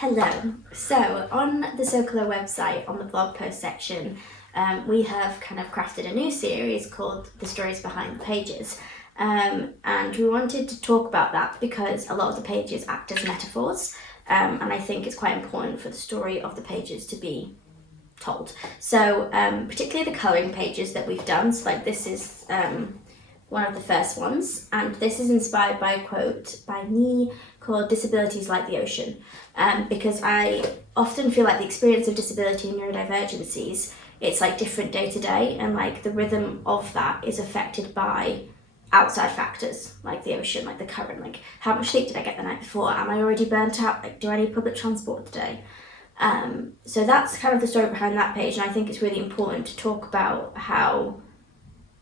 Hello. So on the Socolo website, on the blog post section, we have kind of crafted a new series called The Stories Behind the Pages. And we wanted to talk about that because a lot of the pages act as metaphors. And I think it's quite important for the story of the pages to be told. So particularly the colouring pages that we've done. So like this is one of the first ones, and this is inspired by a quote by me called "Disability is like the ocean," because I often feel like the experience of disability and neurodivergencies, it's like different day to day, and like the rhythm of that is affected by outside factors like the ocean, like the current, like how much sleep did I get the night before, am I already burnt out, like do I need public transport today? So that's kind of the story behind that page, and I think it's really important to talk about how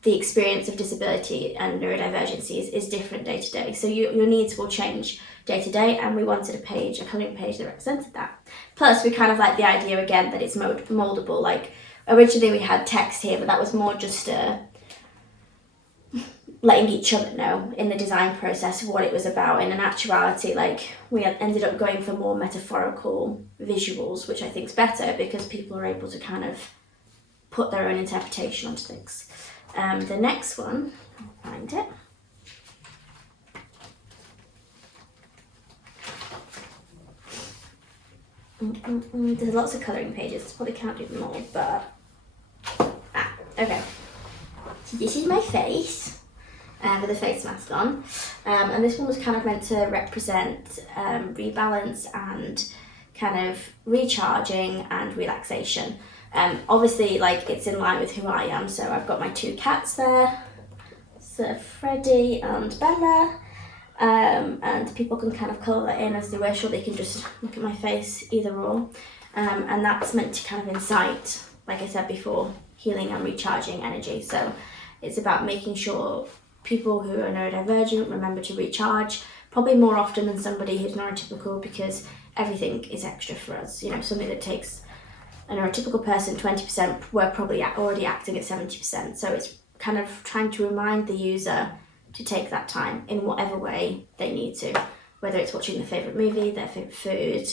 the experience of disability and neurodivergency is different day to day. So your needs will change day to day, and we wanted a colouring page that represented that. Plus, we kind of like the idea again that it's moldable. Like originally we had text here, but that was more just letting each other know in the design process what it was about. And in actuality, like we ended up going for more metaphorical visuals, which I think is better because people are able to kind of put their own interpretation onto things. The next one, I'll find it. There's lots of colouring pages, probably can't do them all, but... okay. So this is my face, with a face mask on. And this one was kind of meant to represent rebalance and kind of recharging and relaxation. Obviously, like it's in line with who I am, so I've got my two cats there, so Freddie and Bella, and people can kind of colour that in as they wish, or they can just look at my face, either or, and that's meant to kind of incite, like I said before, healing and recharging energy. So it's about making sure people who are neurodivergent remember to recharge, probably more often than somebody who's neurotypical, because everything is extra for us. You know, something that takes a neurotypical person 20%, we're probably already acting at 70%. So it's kind of trying to remind the user to take that time in whatever way they need to, whether it's watching their favourite movie, their favourite food,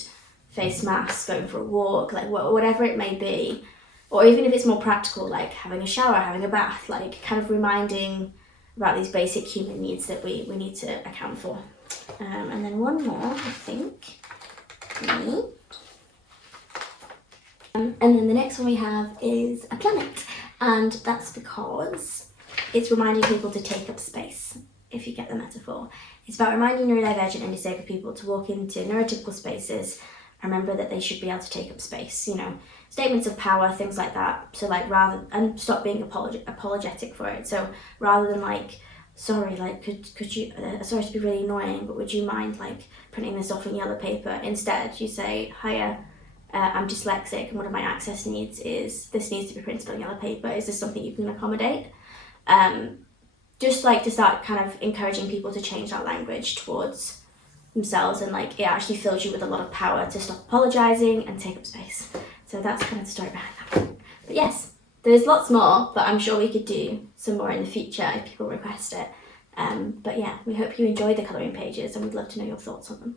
face mask, going for a walk, like whatever it may be, or even if it's more practical, like having a shower, having a bath, like kind of reminding about these basic human needs that we need to account for. And then one more, I think, me. And then the next one we have is a planet, and that's because it's reminding people to take up space, if you get the metaphor. It's about reminding neurodivergent and disabled people to walk into neurotypical spaces and remember that they should be able to take up space, you know, statements of power, things like that. So like and stop being apologetic for it. So rather than like, sorry, like could you, sorry to be really annoying, but would you mind like printing this off in yellow paper? Instead you say, hiya, I'm dyslexic and one of my access needs is this needs to be printed on yellow paper. Is this something you can accommodate? Just like to start kind of encouraging people to change that language towards themselves, and like it actually fills you with a lot of power to stop apologising and take up space. So that's kind of the story behind that one. But yes, there's lots more, but I'm sure we could do some more in the future if people request it. But yeah, we hope you enjoyed the colouring pages and we'd love to know your thoughts on them.